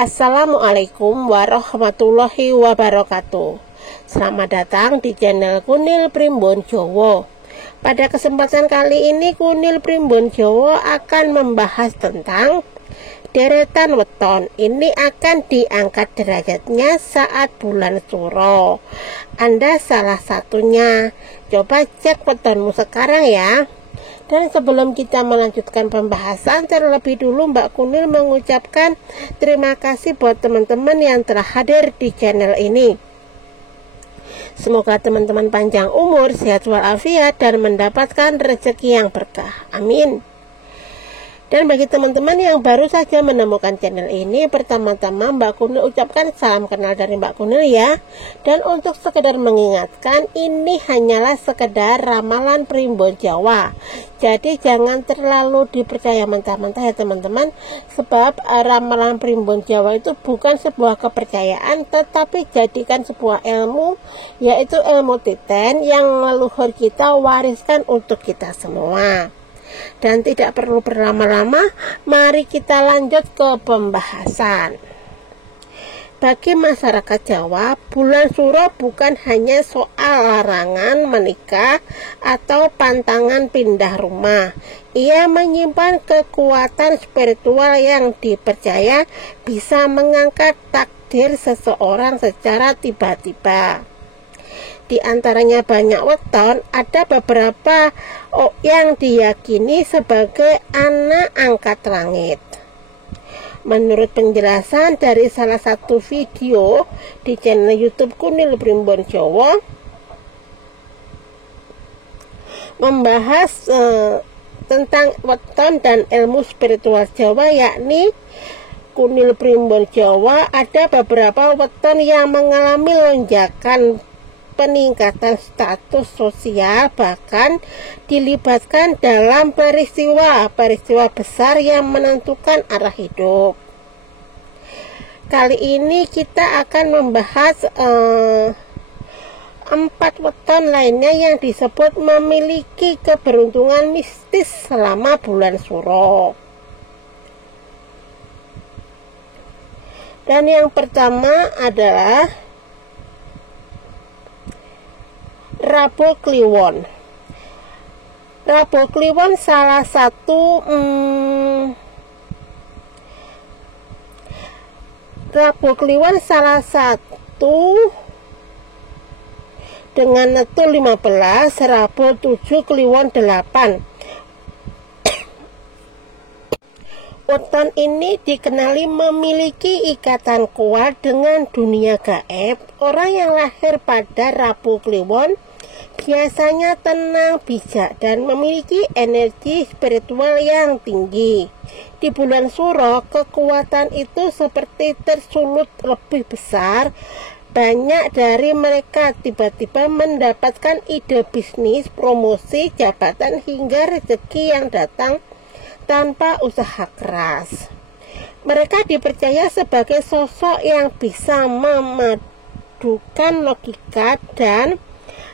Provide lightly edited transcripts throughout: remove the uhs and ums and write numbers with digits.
Assalamualaikum warahmatullahi wabarakatuh. Selamat datang di channel Kunil Primbon Jowo. Pada kesempatan kali ini Kunil Primbon Jowo akan membahas tentang deretan weton. Ini akan diangkat derajatnya saat bulan Suro. Anda salah satunya. Coba cek wetonmu sekarang ya. Dan sebelum kita melanjutkan pembahasan, terlebih dulu Mbak Kunil mengucapkan terima kasih buat teman-teman yang telah hadir di channel ini. Semoga teman-teman panjang umur, sehat walafiat, dan mendapatkan rezeki yang berkah. Amin. Dan bagi teman-teman yang baru saja menemukan channel ini, pertama-tama Mbak Kunil ucapkan salam kenal dari Mbak Kunil ya. Dan untuk sekedar mengingatkan, ini hanyalah sekedar ramalan Primbon Jawa. Jadi jangan terlalu dipercaya mentah-mentah ya teman-teman. Sebab ramalan Primbon Jawa itu bukan sebuah kepercayaan, tetapi jadikan sebuah ilmu, yaitu ilmu titen yang leluhur kita wariskan untuk kita semua. Dan tidak perlu berlama-lama, mari kita lanjut ke pembahasan. Bagi masyarakat Jawa, bulan Suro bukan hanya soal larangan menikah atau pantangan pindah rumah. Ia menyimpan kekuatan spiritual yang dipercaya bisa mengangkat takdir seseorang secara tiba-tiba. Di antaranya banyak weton, ada beberapa yang diyakini sebagai anak angkat langit. Menurut penjelasan dari salah satu video di channel YouTube Kunil Primbon Jowo, membahas tentang weton dan ilmu spiritual Jawa, yakni Kunil Primbon Jawa ada beberapa weton yang mengalami lonjakan peningkatan status sosial, bahkan dilibatkan dalam peristiwa besar yang menentukan arah hidup. Kali ini kita akan membahas 4 weton lainnya yang disebut memiliki keberuntungan mistis selama bulan Suro. Dan yang pertama adalah Rabu Kliwon. Rabu Kliwon salah satu dengan netu 15, Rabu 7, Kliwon 8. Weton ini dikenali memiliki ikatan kuat dengan dunia gaib. Orang yang lahir pada Rabu Kliwon biasanya tenang, bijak, dan memiliki energi spiritual yang tinggi. Di bulan Suro, kekuatan itu seperti tersulut lebih besar. Banyak dari mereka tiba-tiba mendapatkan ide bisnis, promosi, jabatan, hingga rezeki yang datang tanpa usaha keras. Mereka dipercaya sebagai sosok yang bisa memadukan logika dan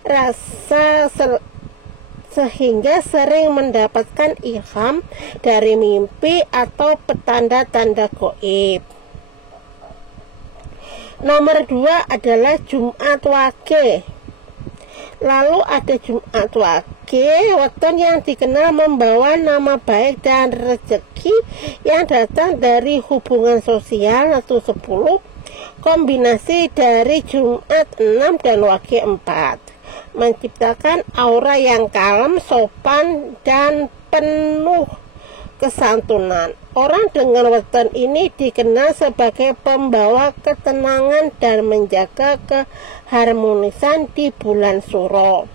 rasa sehingga sering mendapatkan ilham dari mimpi atau petanda-tanda gaib. Nomor 2 adalah Jumat Wage. Lalu ada Jumat Wage, weton yang dikenal membawa nama baik dan rezeki yang datang dari hubungan sosial atau 10, kombinasi dari Jumat 6 dan Wage 4. Menciptakan aura yang kalem, sopan, dan penuh kesantunan. Orang dengan weton ini dikenal sebagai pembawa ketenangan dan menjaga keharmonisan di bulan Suro.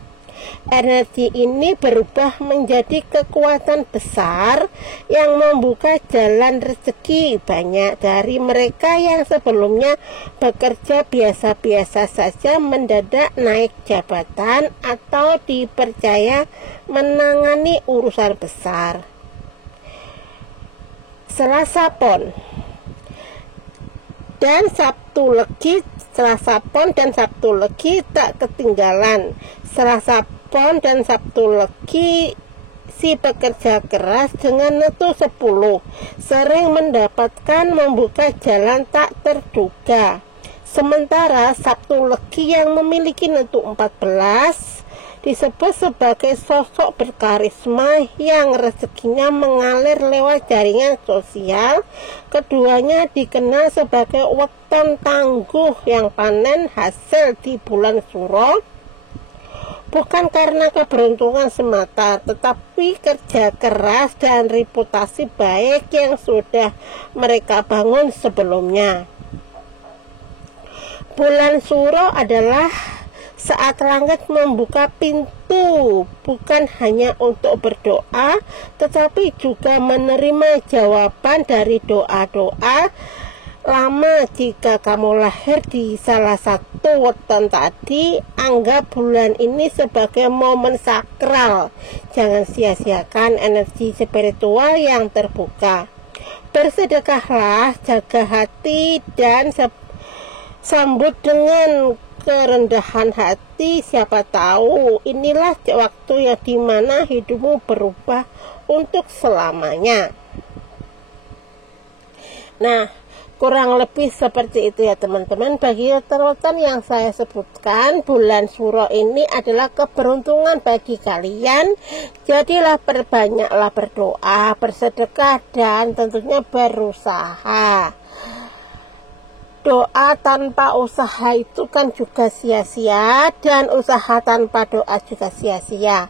Energi ini berubah menjadi kekuatan besar yang membuka jalan rezeki. Banyak dari mereka yang sebelumnya bekerja biasa-biasa saja mendadak naik jabatan atau dipercaya menangani urusan besar. Selasa Pon dan Sabtu Legi. Selasa Pon dan Sabtu Legi tak ketinggalan. Selasa Pon dan Sabtu Legi si pekerja keras dengan netu 10 sering mendapatkan membuka jalan tak terduga. Sementara Sabtu Legi yang memiliki netu 14 disebut sebagai sosok berkarisma yang rezekinya mengalir lewat jaringan sosial. Keduanya dikenal sebagai weton tangguh yang panen hasil di bulan Suro, bukan karena keberuntungan semata, tetapi kerja keras dan reputasi baik yang sudah mereka bangun sebelumnya. Bulan Suro adalah saat langit membuka pintu, bukan hanya untuk berdoa, tetapi juga menerima jawaban dari doa-doa lama. Jika kamu lahir di salah satu weton tadi, anggap bulan ini sebagai momen sakral. Jangan sia-siakan energi spiritual yang terbuka. Bersedekahlah, jaga hati, dan sambut dengan kerendahan hati. Siapa tahu inilah waktu yang dimana hidupmu berubah untuk selamanya. Nah, kurang lebih seperti itu ya teman-teman. Bagi weton yang saya sebutkan, bulan Suro ini adalah keberuntungan bagi kalian. Jadilah perbanyaklah berdoa, bersedekah, dan tentunya berusaha. Doa tanpa usaha itu kan juga sia-sia, dan usaha tanpa doa juga sia-sia.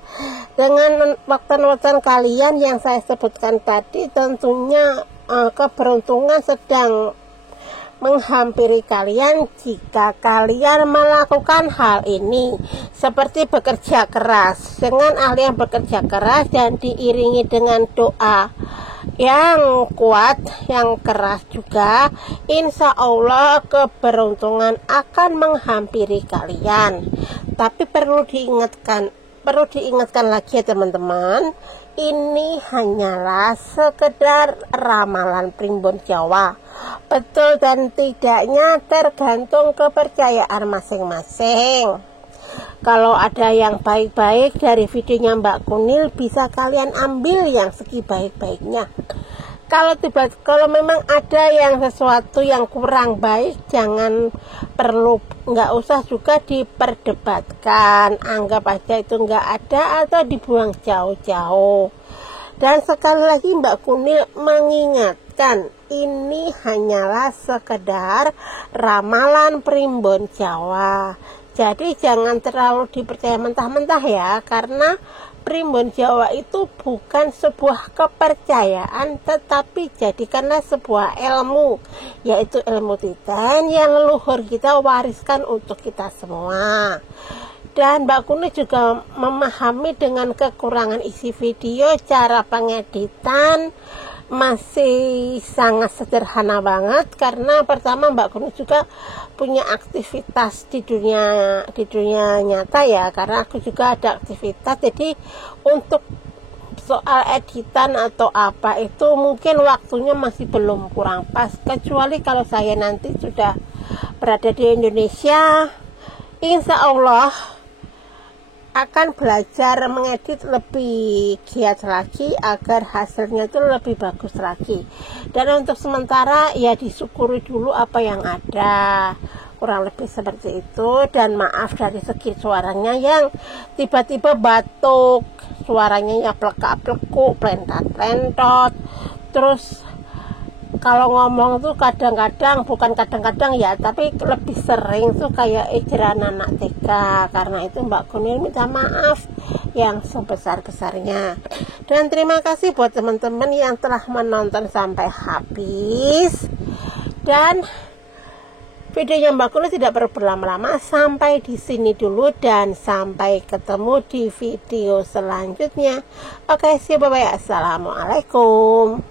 Dengan weton-weton kalian yang saya sebutkan tadi, tentunya keberuntungan sedang menghampiri kalian jika kalian melakukan hal ini, seperti bekerja keras. Dengan ahli yang bekerja keras dan diiringi dengan doa yang kuat, yang keras juga, insya Allah keberuntungan akan menghampiri kalian. Tapi perlu diingatkan lagi ya teman-teman, ini hanyalah sekedar ramalan primbon Jawa. Betul dan tidaknya tergantung kepercayaan masing-masing. Kalau ada yang baik-baik dari videonya Mbak Kunil, bisa kalian ambil yang segi baik-baiknya. Kalau memang ada yang sesuatu yang kurang baik, nggak usah juga diperdebatkan. Anggap aja itu nggak ada atau dibuang jauh-jauh. Dan sekali lagi Mbak Kunil mengingatkan, ini hanyalah sekedar ramalan primbon Jawa. Jadi jangan terlalu dipercaya mentah-mentah ya, karena primbon Jawa itu bukan sebuah kepercayaan, tetapi jadikanlah sebuah ilmu, yaitu ilmu titen yang leluhur kita wariskan untuk kita semua. Dan Mbak Kunil juga memahami dengan kekurangan isi video, cara pengeditan masih sangat sederhana banget, karena pertama Mbak Kunil juga punya aktivitas di dunia nyata ya, karena aku juga ada aktivitas. Jadi untuk soal editan atau apa itu mungkin waktunya masih belum, kurang pas. Kecuali kalau saya nanti sudah berada di Indonesia, insya Allah akan belajar mengedit lebih giat lagi agar hasilnya itu lebih bagus lagi. Dan untuk sementara ya disyukuri dulu apa yang ada, kurang lebih seperti itu. Dan maaf dari segi suaranya yang tiba-tiba batuk, suaranya ya plekak-plekuk, plentat-plentot. Terus kalau ngomong tuh kadang-kadang, bukan kadang-kadang ya, tapi lebih sering tuh kayak ejeran anak TK. Karena itu Mbak Kunil minta maaf yang sebesar-besarnya. Dan terima kasih buat teman-teman yang telah menonton sampai habis. Dan videonya Mbak Kunil tidak perlu berlama-lama, sampai di sini dulu dan sampai ketemu di video selanjutnya. Oke, bye-bye. Assalamualaikum.